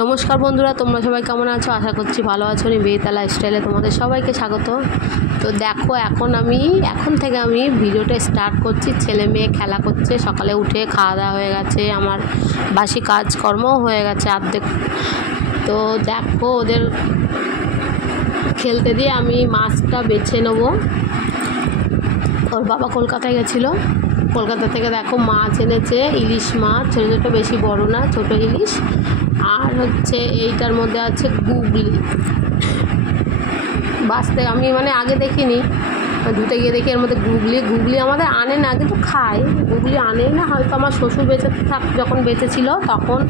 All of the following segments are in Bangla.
নমস্কার বন্ধুরা, তোমরা সবাই কেমন আছো? আশা করছি ভালো আছো। নিবেদিতা লাইফস্টাইলে তোমাদের সবাইকে স্বাগত। তো দেখো, এখন থেকে আমি ভিডিওটা স্টার্ট করছি। ছেলে মেয়ে খেলা করছে, সকালে উঠে খাওয়া দাওয়া হয়ে গেছে, আমার বাসি কাজকর্মও হয়ে গেছে অর্ধেক। তো দেখো, ওদের খেলতে দিয়ে আমি মাছটা বেছে নেবো। ওর বাবা কলকাতায় গেছিলো, কলকাতা থেকে দেখো মাছ এনেছে, ইলিশ মাছ, ছোটো ছোটো, বেশি বড় না, ছোটো ইলিশ। আর হচ্ছে এইটার মধ্যে আছে গুগলি। বাঁচতে আমি আগে দেখিনি, ধুতে গিয়ে দেখি এর মধ্যে গুগলি আমাদের আনে না, কিন্তু খায়। গুগলি আনেই না, হয়তো আমার শ্বশুর যখন বেঁচেছিল তখন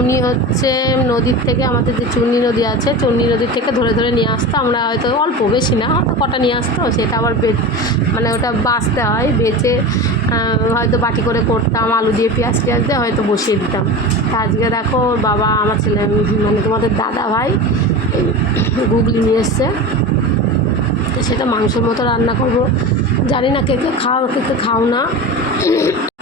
উনি হচ্ছে নদীর থেকে, আমাদের যে চুন্নি নদী আছে, চুন্নি নদীর থেকে ধরে ধরে নিয়ে আসতো। আমরা হয়তো অল্প, বেশি না, হয়তো কটা নিয়ে আসতো, সেটা আবার ওটা বাছতে হয়, বেচে হয়তো বাটি করে করতাম, আলু দিয়ে পেঁয়াজ দিয়ে হয়তো বসিয়ে দিতাম। আজকে দেখো, ওর বাবা, আমার ছেলে তোমাদের দাদা ভাই গুগলি নিয়ে এসছে, সেটা মাংসের মতো রান্না করব। জানি না কে কে খাও, কে কে খাও না,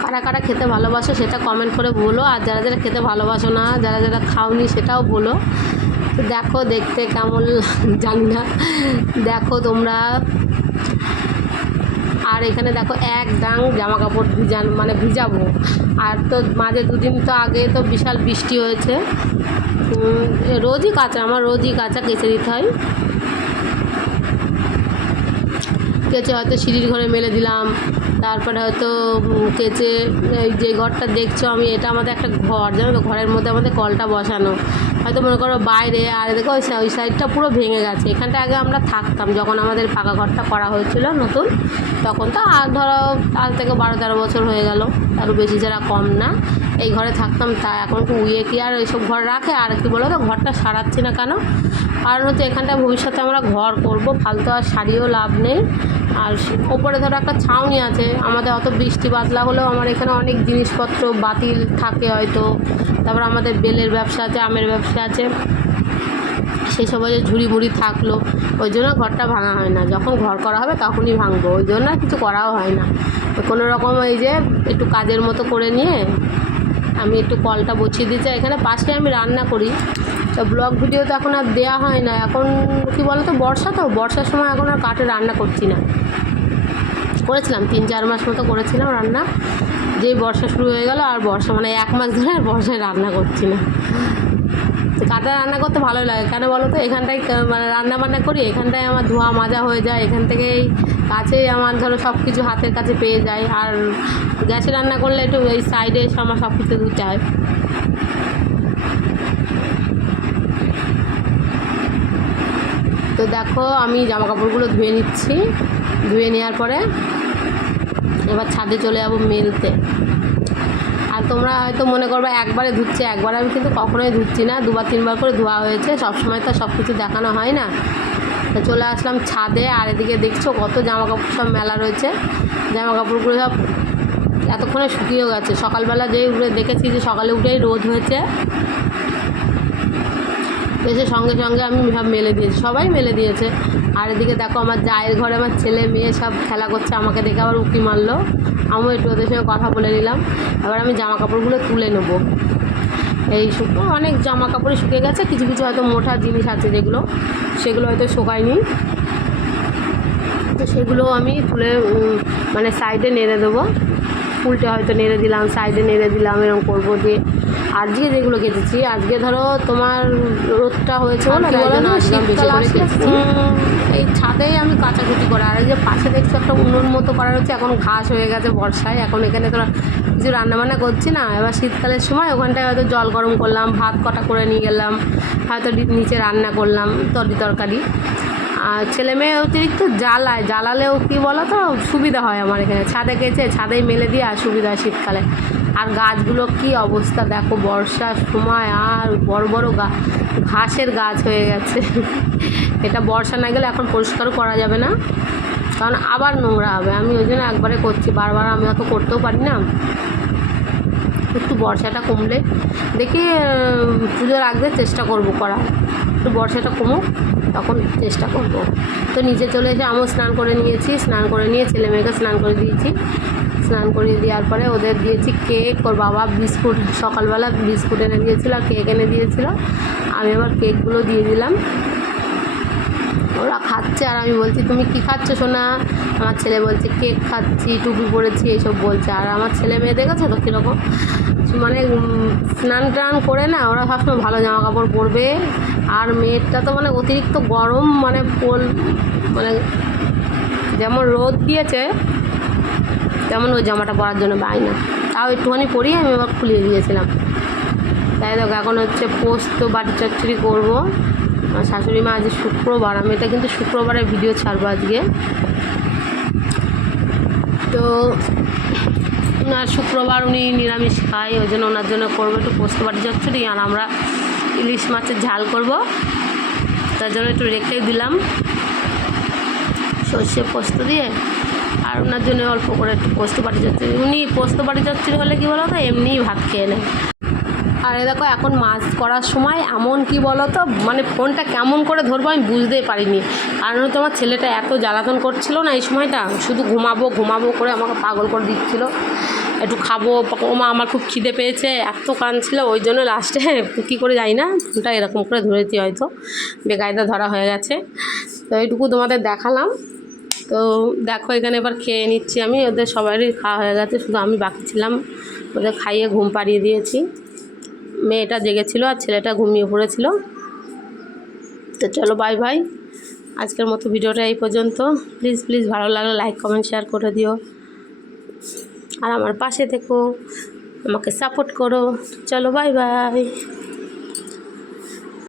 কারা কারা খেতে ভালোবাসো সেটা কমেন্ট করে বলো, আর যারা যারা খেতে ভালোবাসো না, যারা যারা খাওনি সেটাও বলো। তো দেখো, দেখতে কেমন জানি না, দেখো তোমরা। আর এখানে দেখো, এক ডাং জামা কাপড় ভিজাবো। আর তো মাঝে দুদিন তো আগে তো বিশাল বৃষ্টি হয়েছে, রোজই কাঁচা, আমার রোজই কাঁচা কেচে দিতে হয়। কেচে হয়তো সিঁড়ির ঘরে মেলে দিলাম, তারপরে হয়তো কেচে এই যে ঘরটা দেখছো আমি, এটা আমাদের একটা ঘর, জানো তো, ঘরের মধ্যে আমাদের কলটা বসানো, হয়তো মনে করো বাইরে। আর দেখো ওই সাইডটা পুরো ভেঙে গেছে। এখানটা আগে আমরা থাকতাম, যখন আমাদের পাকা ঘরটা করা হয়েছিল নতুন, তখন তো ধরো আজ থেকে 12-13 বছর হয়ে গেল, আরও বেশি যারা কম না, এই ঘরে থাকতাম। তা এখন উইয়ে কি আর এইসব ঘর রাখে? আর কি বলো তো, ঘরটা সারাচ্ছি না কেন, কারণ হচ্ছে এখানটায় ভবিষ্যতে আমরা ঘর করব, ফালতু আর সারিয়েও লাভ নেই। আর ওপরে ধরো একটা ছাউনি আছে, আমাদের অত বৃষ্টি বাদলা হলেও আমার এখানে অনেক জিনিসপত্র বাতিল থাকে হয়তো, তারপর আমাদের বেলের ব্যবসা আছে, আমের ব্যবসা আছে, সেই সময় ঝুড়ি মুড়ি থাকলো, ওই জন্য ঘরটা ভাঙা হয় না। যখন ঘর করা হবে তখনই ভাঙবো, ওই জন্য কিছু করাও হয় না। কোনো রকম এই যে একটু কাজের মতো করে নিয়ে আমি একটু কলটা বসিয়ে দিচ্ছি। এখানে পাশে আমি রান্না করি, তো ব্লগ ভিডিও তো এখন আর দেওয়া হয় না। এখন কি বলো তো, বর্ষার সময় এখন আর কাঠে রান্না করছি না। করেছিলাম 3-4 মাস মতো করেছিলাম রান্না, যেই বর্ষা শুরু হয়ে গেল আর বর্ষা 1 মাস ধরে আর বর্ষায় রান্না করছি না। কাঠে রান্না করতে ভালোই লাগে, কেন বলো তো, এখানটায় রান্না বান্না করি, এখানটায় আমার ধোয়া মাজা হয়ে যায়, এখান থেকেই কাছেই আমার ধরো সব কিছু হাতের কাছে পেয়ে যায়। আর গ্যাসে রান্না করলে একটু এই সাইডে এসে আমার সব কিছু ধুতে হয়। তো দেখো, আমি জামা কাপড়গুলো ধুয়ে নিচ্ছি, ধুয়ে নেওয়ার পরে এবার ছাদে চলে যাবো মেলতে। আর তোমরা হয়তো মনে করবে একবারে ধুচ্ছে, একবার আমি কিন্তু কখনোই ধুচ্ছি না, 2-3 বার করে ধোয়া হয়েছে। সবসময় তো সব কিছু দেখানো হয় না। তো চলে আসলাম ছাদে, আর এদিকে দেখছো কত জামা কাপড় সব মেলা রয়েছে। জামা কাপড়গুলো সব এতক্ষণে শুকিয়েও গেছে। সকালবেলা যেই উঠে দেখেছি যে সকালে উঠেই রোদ হয়েছে, এসে সঙ্গে সঙ্গে আমি সব মেলে দিয়েছি, সবাই মেলে দিয়েছে। আর এদিকে দেখো, আমার জায়ের ঘরে আমার ছেলে মেয়ে সব খেলা করছে, আমাকে দেখে আবার উঁকি মারলো, আমিও একটু ওদের সঙ্গে কথা বলে নিলাম। এবার আমি জামা কাপড়গুলো তুলে নেবো। এই অনেক জামা কাপড়ই শুকিয়ে গেছে, কিছু কিছু হয়তো মোটা জিনিস আছে যেগুলো, সেগুলো হয়তো শুকায়নি, তো সেগুলো আমি তুলে সাইডে নেড়ে দেবো। উল্টে হয়তো নেড়ে দিলাম, সাইডে নেড়ে দিলাম, এরকম করবো দিয়ে। আজকে যেগুলো কেটেছি, আজকে ধরো তোমার রোদটা হয়েছে এই ছাদেই আমি কাচাকুচি করা। আর এই যে পাশে দেখছি একটা উনুন মতো করা রয়েছে, এখন ঘাস হয়ে গেছে বর্ষায়, এখন এখানে তোরা কিছু রান্নাবান্না করছি না। এবার শীতকালের সময় ওখানটায় হয়তো জল গরম করলাম, ভাত কটা করে নিয়ে গেলাম, হয়তো নিচে রান্না করলাম তরকারি। আর ছেলে মেয়ে অতিরিক্ত জ্বালালেও কি বলো তো, সুবিধা হয় আমার এখানে, ছাদে গেছে, ছাদেই মেলে দিয়ে আর সুবিধা হয় শীতকালে। আর গাছগুলো কি অবস্থা দেখো, বর্ষার সময় আর বড় বড় ঘাসের গাছ হয়ে গেছে। এটা বর্ষা না গেলে এখন পরিষ্কারও করা যাবে না, কারণ আবার নোংরা হবে। আমি ওই জন্য একবারে করছি, বারবার আমি অত করতেও পারি না। একটু বর্ষাটা কমলে দেখি, পুজোর আগে চেষ্টা করবো করার, একটু বর্ষাটা কমুক তখন চেষ্টা করব। তো নিচে চলে এসে আমিও স্নান করে নিয়েছি, স্নান করে নিয়ে ছেলে মেয়েকে স্নান করে দিয়েছি। স্নান করিয়ে দেওয়ার পরে ওদের দিয়েছি কেক, ওর বাবা বিস্কুট, সকালবেলা বিস্কুট এনে দিয়েছিল আর কেক এনে দিয়েছিল। আমি আবার কেকগুলো দিয়ে দিলাম, ওরা খাচ্ছে। আর আমি বলছি তুমি কি খাচ্ছ সোনা? আমার ছেলে বলছে কেক খাচ্ছি, টুপি পরেছি, এইসব বলছে। আর আমার ছেলে মেয়ে দেখেছো তো কীরকম, মানে স্নান টান করে না ওরা সবসময় ভালো জামা কাপড় পরবে। আর মেয়েটা তো মানে অতিরিক্ত গরম, মানে মানে যেমন রোদ দিয়েছে তেমন ওই জামাটা পরার জন্য বায়না, তাও একটুখানি পরিয়ে আমি এবার খুলিয়ে দিয়েছিলাম। তাই দেখো এখন হচ্ছে পোস্ত বাটি চচ্চড়ি করবো। আমার শাশুড়ি মা আজ শুক্রবার, আমি এটা কিন্তু শুক্রবারের ভিডিও ছাড়বো আজকে। তো ওনার শুক্রবার উনি নিরামিষ খায়, ওই জন্য ওনার জন্য করবো একটু পোস্ত বাটি চচ্চড়ি। আর আমরা ইলিশ মাছের ঝাল করব, তার জন্য একটু রেখে দিলাম সর্ষে পোস্ত দিয়ে। আর ওনার জন্য অল্প করে একটু পোস্ত বাটি চচ্চড়ি। উনি পোস্ত বাটি চচ্চড়ি হলে কী বলো তো, এমনিই ভাত খেয়ে নেয়। আর দেখো এখন মাছ করার সময় এমন কি বলো তো, মানে ফোনটা কেমন করে ধরবো আমি বুঝতেই পারিনি। কারণ তোমার ছেলেটা এত জ্বালাতন করছিল না এই সময়টা, শুধু ঘুমাবো ঘুমাবো করে আমাকে পাগল করে দিচ্ছিলো। একটু খাবো, ওমা আমার খুব খিদে পেয়েছে, এত কাঁদছিল। ওই জন্য লাস্টে কী করে যাই না, ফোনটা এরকম করে ধরেছি, হয়তো বেকায়দা ধরা হয়ে গেছে। তো এইটুকু তোমাদের দেখালাম। তো দেখো এখানে এবার খেয়ে নিচ্ছি আমি, ওদের সবারই খাওয়া হয়ে গেছে, শুধু আমি বাকি ছিলাম। ওদের খাইয়ে ঘুম পাড়িয়ে দিয়েছি, মেয়েটা জেগেছিল আর ছেলেটা ঘুমিয়ে পড়েছিল। তো চলো বাই বাই, আজকের মতো ভিডিওটা এই পর্যন্ত। প্লিজ ভালো লাগলে লাইক কমেন্ট শেয়ার করে দিও, আর আমার পাশে থেকো, আমাকে সাপোর্ট করো। চলো বাই বাই।